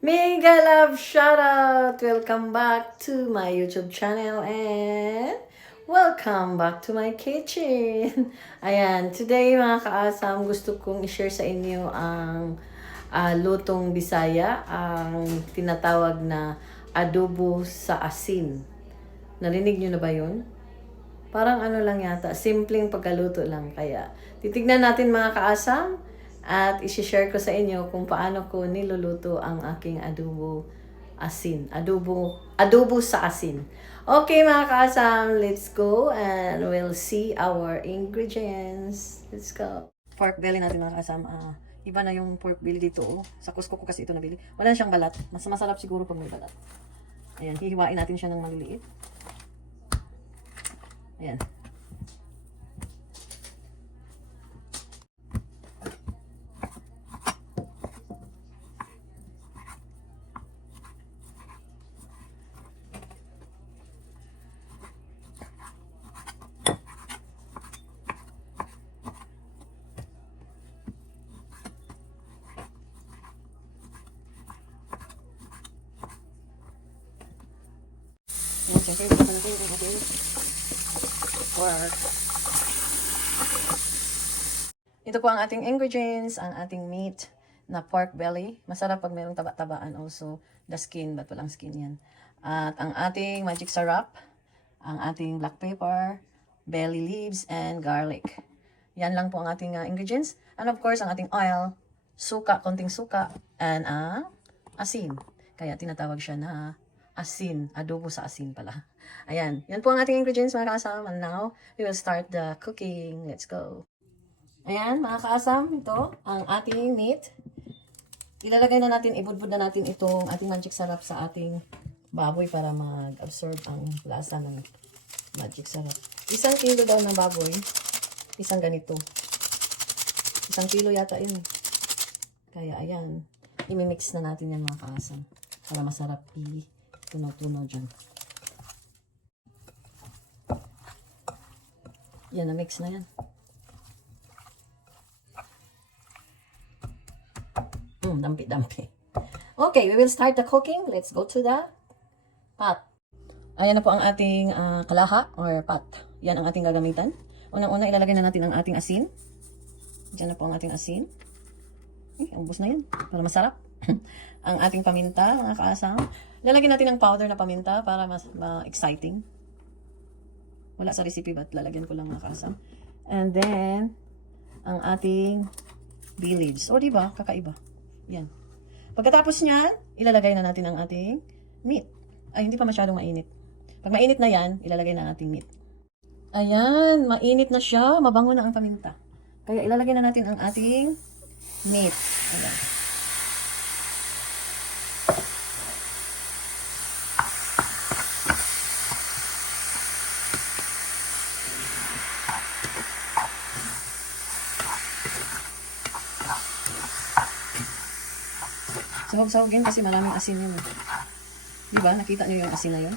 Mega love shoutout! Welcome back to my YouTube channel and welcome back to my kitchen. Ayan, today mga kaasam, gusto kong i-share sa inyo ang lutong Bisaya, ang tinatawag na adobo sa asin. Narinig nyo na ba yun? Parang ano lang yata, simpleng pagkaluto lang. Kaya titignan natin mga kaasam at isi-share ko sa inyo kung paano ko niluluto ang aking adobo asin. Adobo sa asin. Okay mga kaasam, let's go and we'll see our ingredients. Let's go. Pork belly natin mga kaasam. Iba na yung pork belly dito. Oh. Sa Costco ko kasi ito nabili. Wala na siyang balat. Mas masarap siguro pag may balat. Ayan, hihiwain natin siya ng maliliit. Ayan. Ayan, siyempre, ito natin yung ating pork. Ito po ang ating ingredients, ang ating meat na pork belly. Masarap pag mayroong taba-tabaan, also the skin, but walang skin yan. At ang ating magic syrup, ang ating black pepper, belly leaves, and garlic. Yan lang po ang ating ingredients. And of course, ang ating oil, suka, konting suka, and asin. Kaya tinatawag siya na asin, adobo sa asin pala. Ayan, yan po ang ating ingredients mga kaasam. And now, we will start the cooking. Let's go. Ayan, mga kaasam, ito ang ating meat. Ilalagay na natin, ibudbud na natin itong ating magic sarap sa ating baboy para mag-absorb ang lasa ng magic sarap. 1 kilo daw ng baboy, isang ganito. 1 kilo yata yun. Kaya ayan, imimix na natin yan mga kaasam para masarap i-tunaw-tunaw dyan. Yan, na-mix na yan. Dampi-dampi. Okay, we will start the cooking. Let's go to the pot. Ayan na po ang ating kalaha or pot. Yan ang ating gagamitan. Unang-una, ilalagay na natin ang ating asin. Diyan na po ang ating asin. Ubos na yan. Para masarap. Ang ating paminta, mga kaasam. Lalagyan natin ng powder na paminta para mas exciting. Wala sa recipe, but lalagyan ko lang mga kaasam. And then, ang ating bay leaves. O, diba? Kakaiba. Yan. Pagkatapos niyan, ilalagay na natin ang ating meat. Ay, hindi pa masyadong mainit. Pag mainit na yan, ilalagay na natin meat. Ayan, mainit na siya. Mabango na ang paminta. Kaya ilalagay na natin ang ating meat. Ayan. Sahog-sahogin kasi maraming asin yun. Diba? Nakita nyo yung asin na yun?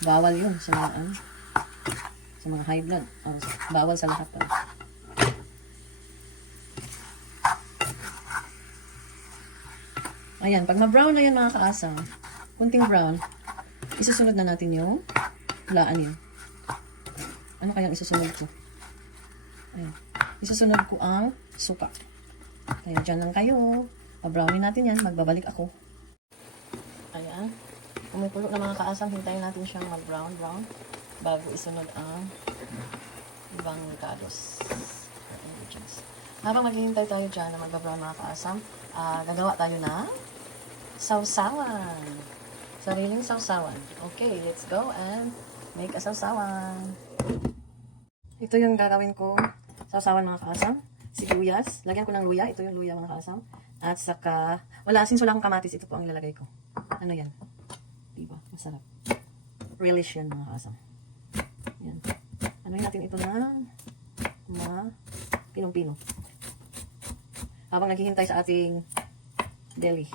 Bawal yun sa mga high blood. Bawal sa lahat. Ayan, pag ma-brown na yan mga kaasam, kunting brown, isusunod na natin yung hulaan yun. Ano kayang isusunod ko? Ayan. Isusunod ko ang suka. Kaya dyan lang kayo. Pa-brownie natin yan. Magbabalik ako. Ayan. Kumukulo na mga kaasam. Hintayin natin siyang mag-brown bago isunod ang ibang kados. Habang maghihintay tayo dyan na mag-brown mga kaasam, gagawa tayo na sausawan. Sariling sausawan. Okay, let's go and make a sausawan. Ito yung gagawin ko sausawan mga kaasam. Sibuyas. Lagyan ko ng luya. Ito yung luya mga kaasam. At saka, wala, since wala akong kamatis, ito po ang ilalagay ko. Ano yan? Diba? Masarap. Relish yan mga kaasam. Yan. Ano yun natin ito na pinong-pino. Habang naghihintay sa ating deli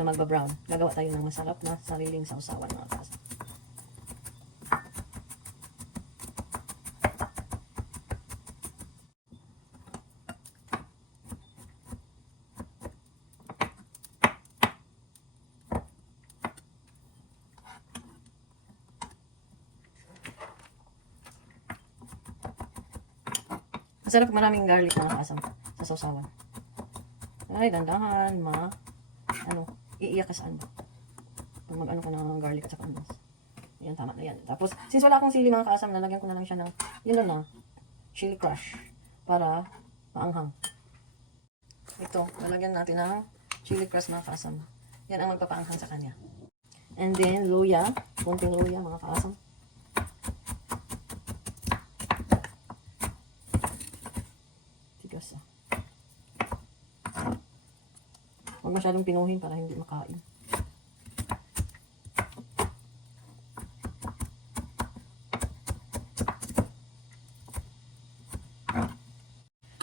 na magba-brown, gagawa tayo ng masarap na sariling sausawan mga kaasam. Masarap maraming garlic mga kaasam sa sausawan. Ay, dandahan, iiyak ka saan ba? Pag mag-ano ka ng garlic at saka onions. Yan, tama na yan. Tapos, since wala akong sili mga kaasam, lalagyan ko na lang siya ng, chili crush. Para maanghang. Ito, lalagyan natin ng chili crush mga kaasam. Yan ang magpapaanghang sa kanya. And then, luya. Kunting luya mga kaasam. Tigas ah. Huwag masyadong pinuhin para hindi makain.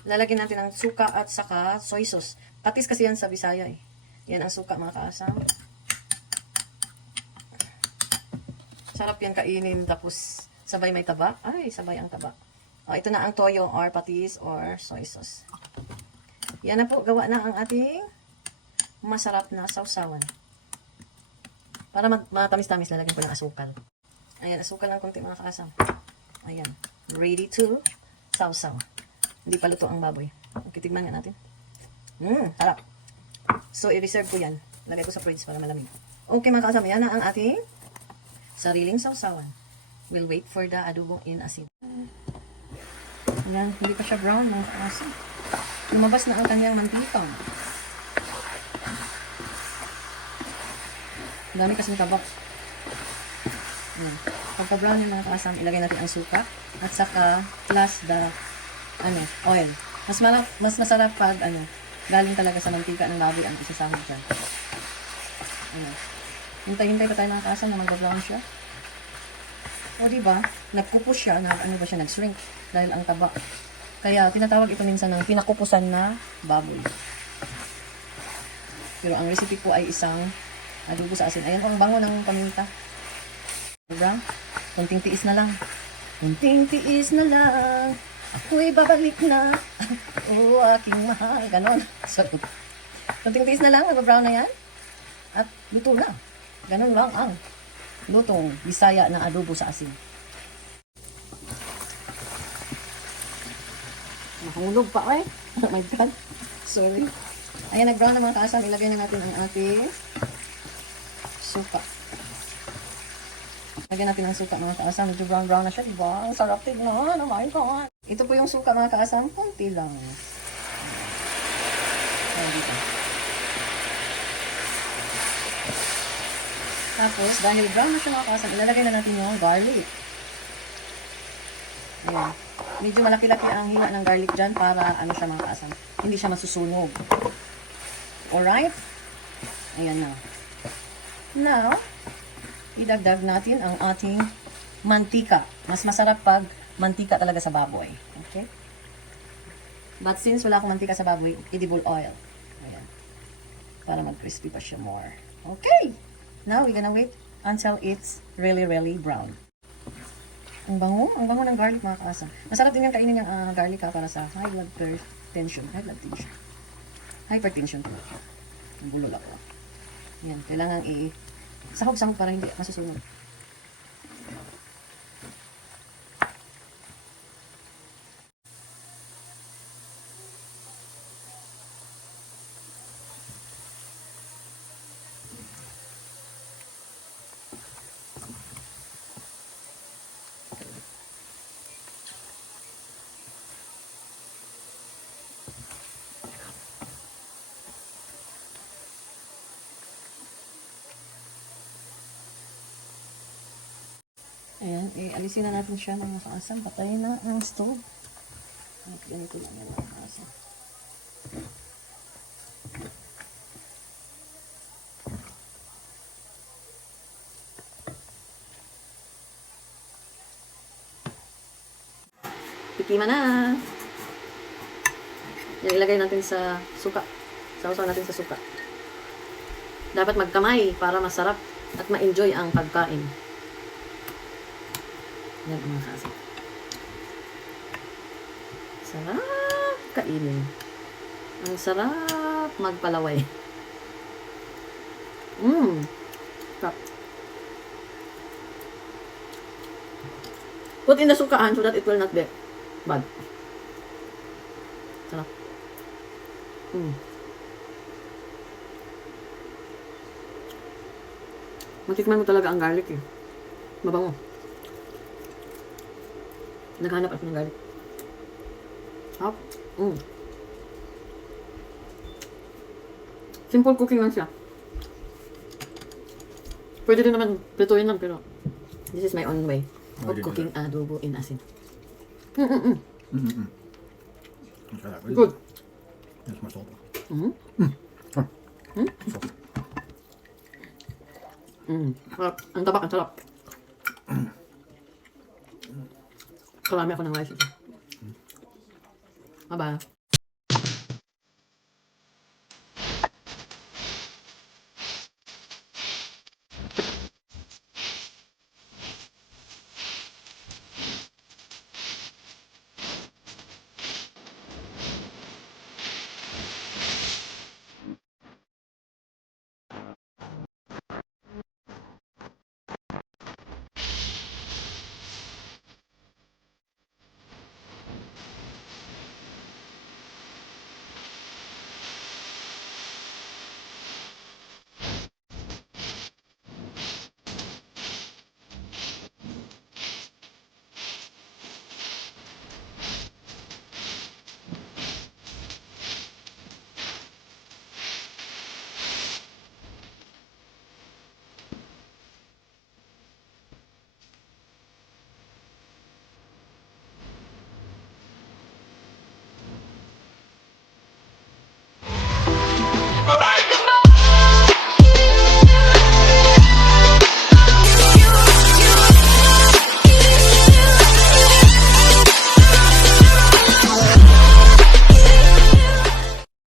Lalagyan natin ng suka at saka soy sauce. Patis kasi yan sa Bisaya eh. Yan ang suka mga kaasam. Sarap yan kainin tapos sabay may taba. Ay, sabay ang taba. Ito na ang toyo or patis or soy sauce. Yan na po, gawa na ang ating masarap na sausawan. Para matamis-tamis, lalagyan ko ng asukal. Ayan, asukal ng konti mga kaasam. Ayan, ready to sausaw. Hindi pa luto ang baboy. Okay, tignan nga natin. Sarap. So, i-reserve ko yan. Lagay ko sa fridge para malamig. Okay mga kasama, yan na ang ating sariling sausawan. We'll wait for the adobo in asin. Yan, hindi pa siya brown mga kasama. Lumabas na ang kanyang mantika. Dami kasing tabak. Yan. Pagka-brown yung mga kasama, ilagay natin ang suka at saka plus the oil. Mas masarap pag galing talaga sa mantika ng baboy ang isasama dyan. Hintay-hintay pa tayo mga kaasam na mag-brown siya. O diba, nagkupos siya, nag-shrink dahil ang taba. Kaya tinatawag ito minsan ng pinakupusan na baboy. Pero ang recipe po ay isang adobo sa asin. Ayan, ang bango ng paminta. Diba? Kunting tiis na lang. Kunting tiis na lang. Ako'y babalik na. Oo, aking mahal. Ganon. Sorry. Kunting tiis na lang. Nag-brown na yan. At luto na. Ganon lang ang lutong Bisaya na adobo sa asin. Mahulog pa eh. Oh my God. Sorry. Ayan, nag-brown na mga kaasam. Ilagay na natin ang ating suka. Lagyan natin ang suka mga kaasam. Medyo brown-brown na siya. Diba? Ang sarap tignan. Oh my God. Ito po yung suka mga kaasam. Kunti lang. Ayan dito. Tapos, dahil brown na siya mga kaasam, ilalagay na natin yung garlic. Ayan. Medyo malaki-laki ang hina ng garlic dyan para siya mga kaasam. Hindi siya masusunog. Alright? Ayan na. Now, idagdag natin ang ating mantika. Mas masarap pag mantika talaga sa baboy. Okay? But since wala akong mantika sa baboy, edible oil. Ayan. Para mag-crispy pa siya more. Okay! Now, we're gonna wait until it's really, really brown. Ang bango ng garlic mga kaasam. Masarap din yung kainin yung garlic para sa high blood tension. Hypertension po. Ang bulol ako. Yan, kailangan sahog-sahog para hindi masusunod. Ayan, alisin na natin siya mga kaasam. Patayin na ang stove. At ganito lang yan mga kaasam. Tikiman na! Yan, ilagay natin sa suka. Sausaw natin sa suka. Dapat magkamay para masarap at ma-enjoy ang pagkain. Yan mga kaasam. Sarap kainin. Ang sarap magpalaway. Sarap. Put in the sukaan so that it will not be bad. Matikman mo talaga ang garlic eh. Mabango. Naghanap ako ng garlic. Hop. Simple cooking lang siya. Pwede din naman prituin lang pero this is my own way of cooking adobo in asin. Okay, that Good. That's my salt. Sarap. Ang tabak, ang sarap. Karami ako ng rice ito. Bye-bye.